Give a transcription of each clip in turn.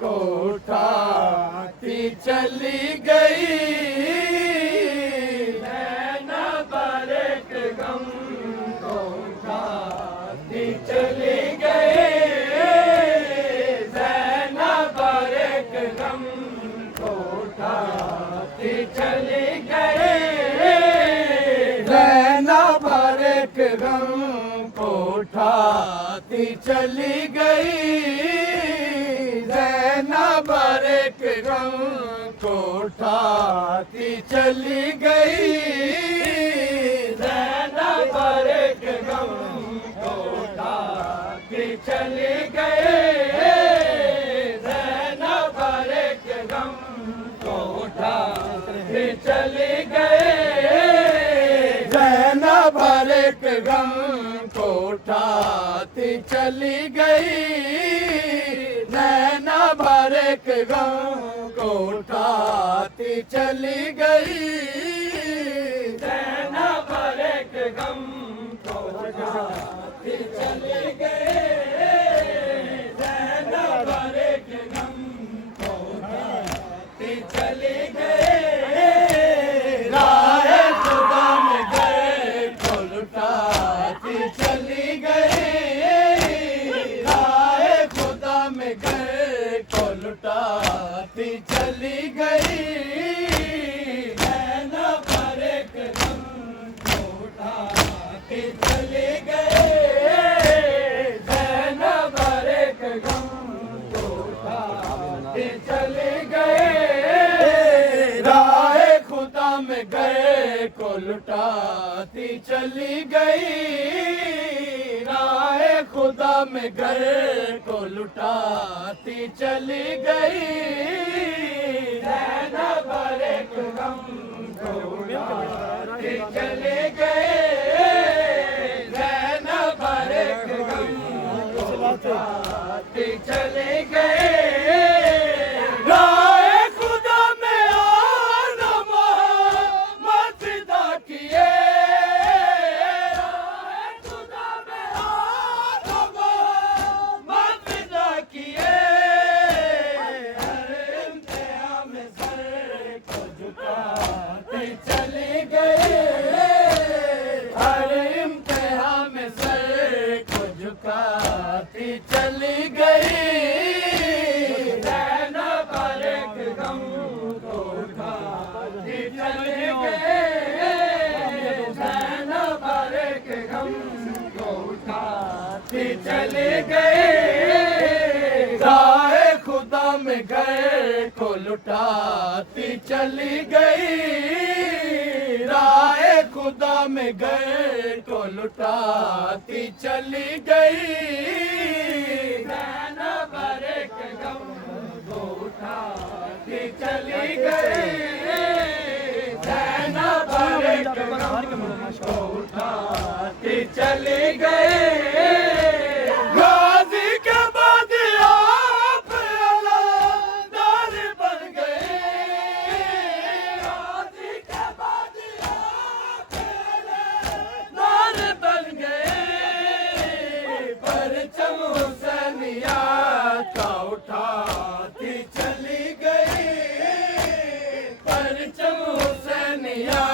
को उठाती चली गई, ज़ैनब एक गम को उठाती चली गई, ज़ैनब एक गम को उठाती चली गई, ज़ैनब एक गम को उठाती चली गई, ज़ैनब एक गम को उठाती चली गई, ज़ैनब एक गम को उठाती चली गई, ज़ैनब एक गम को उठाती चली गई, ज़ैनब एक गम को उठाती चली गई, ज़ैनब एक गम को उठाती चली गई, ज़ैनब एक गम को उठाती चली गई, ज़ैनब एक गम को उठाती चली गई, राह खुदा में गए को लुटाती चली गई, राह खुदा में गए को लुटाती चली गई, ज़ैनब एक गम को उठाती चली गई, ज़ैनब एक गम को उठाती चली गई, राह खुदा में गए को लुटाती चली गई, राह खुदा में गए को लुटाती चली गई, ज़ैनब एक गम को उठाती चली गई, ज़ैनब एक गम को उठाती चली गई, राह खुदा में आना मोहम्मद फिदा किए, राह खुदा में आना मोहम्मद फिदा किए, हर इम्तिहान में सर को झुकाती चली गई, हर इम्तिहान में सर को झुकाती चली गई, ज़ैनब एक गम को उठाती चली गई, ज़ैनब एक गम को उठाती चली गई, राह खुदा में गए को लुटाती चली गई, राह खुदा में गए को लुटाती चली गई, ज़ैनब एक गम को उठाती चली गई, ज़ैनब एक गम को उठाती चली गई, गाजी के बाद आप अलादार बन गए, गाजी के बाद आप अलादार बन गए, परचम हुसैनिया का उठाती चली गई, परचम हुसैनिया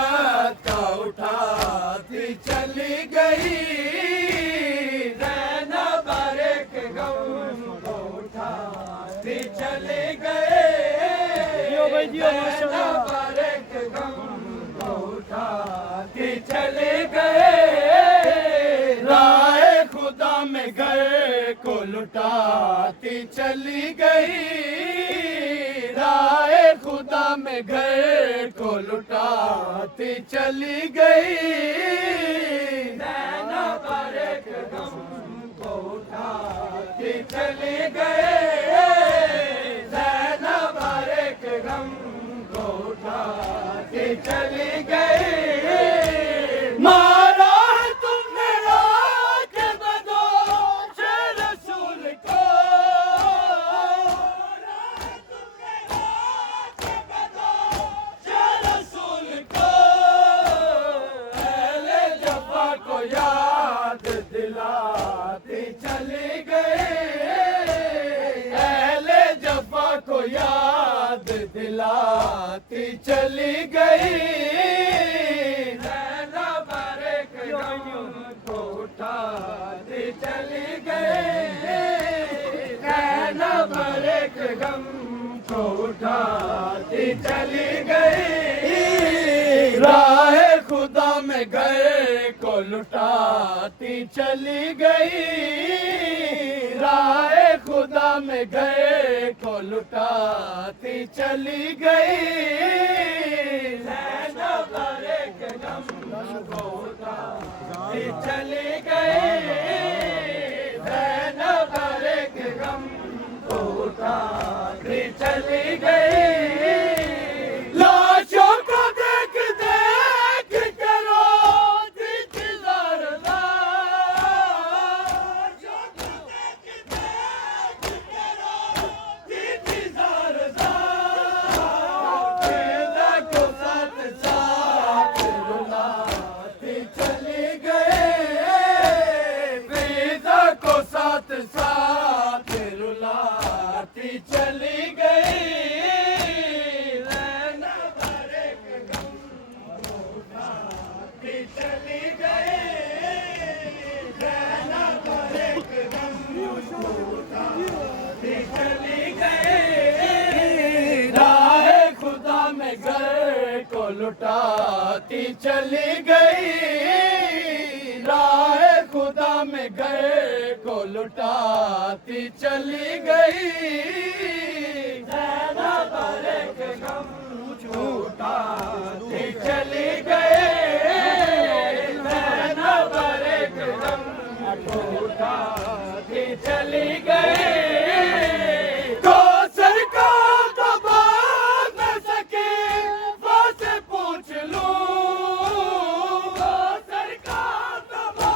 का उठाती चली गई, ज़ैनब एक गम को उठाती चली गई, ज़ैनब एक गम को उठाती चली गई, राह खुदा में गए को लुटाती चली गई, राह खुदा में गए को लुटाती चली गई, ज़ैनब एक गम को उठाती चली गई, ज़ैनब एक गम को उठाती चली गई, मारा है तुमने राख बदोश रसूल को, मारा है तुमने राख बदोश रसूल को, अहले जफा को याद दिलाती चली गई, याद दिलाती चली गई, ज़ैनब एक गम को उठाती चली गई, ज़ैनब एक गम को उठाती चली गई, राह खुदा में घर को लुटाती चली गई, राह खुदा में घर को लुटाती चली गई, ज़ैनब एक गम को उठाती चली गई, ज़ैनब एक गम को उठाती चली गई, लाशों को देख देख के रोती थी ज़रदा, लाशों को देख देख के रोती थी ज़रदा, फ़िज़ा को साथ साथ रुलाती चली गई, फ़िज़ा को साथ साथ रुलाती चली गई, चली गई, ज़ैनब एक गम को उठाती चली गई, राह खुदा में घर को लुटाती चली गई, राह खुदा में घर को लुटाती चली गई, ज़ैनब एक गम को उठाती चली गई, उठाती चली गई, कौसर का दबा न सके वो से पूछ लूं, कौसर का दबा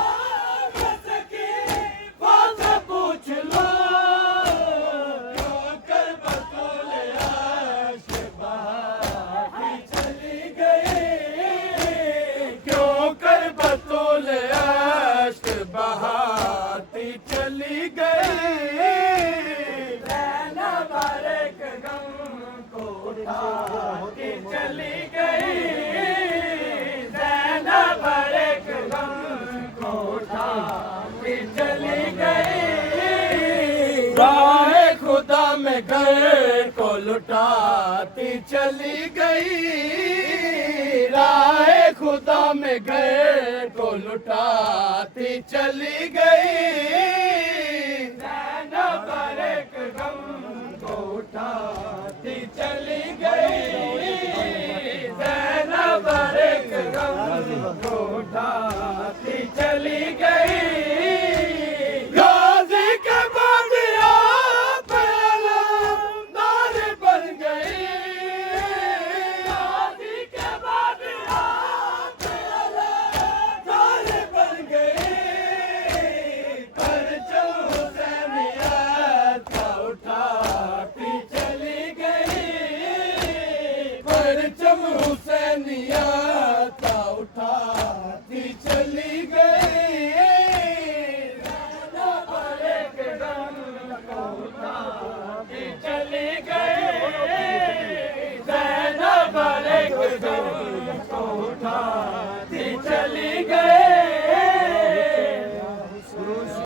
न सके वो से पूछ लूं, क्यों कर बतूल आश बहाती चली गई, क्यों कर बतूल आश बहाती चली गई, ज़ैनब एक गम को उठाती चली गई, ज़ैनब एक गम को उठाती चली गई, राह खुदा में घर को लुटाती चली गई, राह खुदा में घर को लुटाती चली गई, ज़ैनब एक गम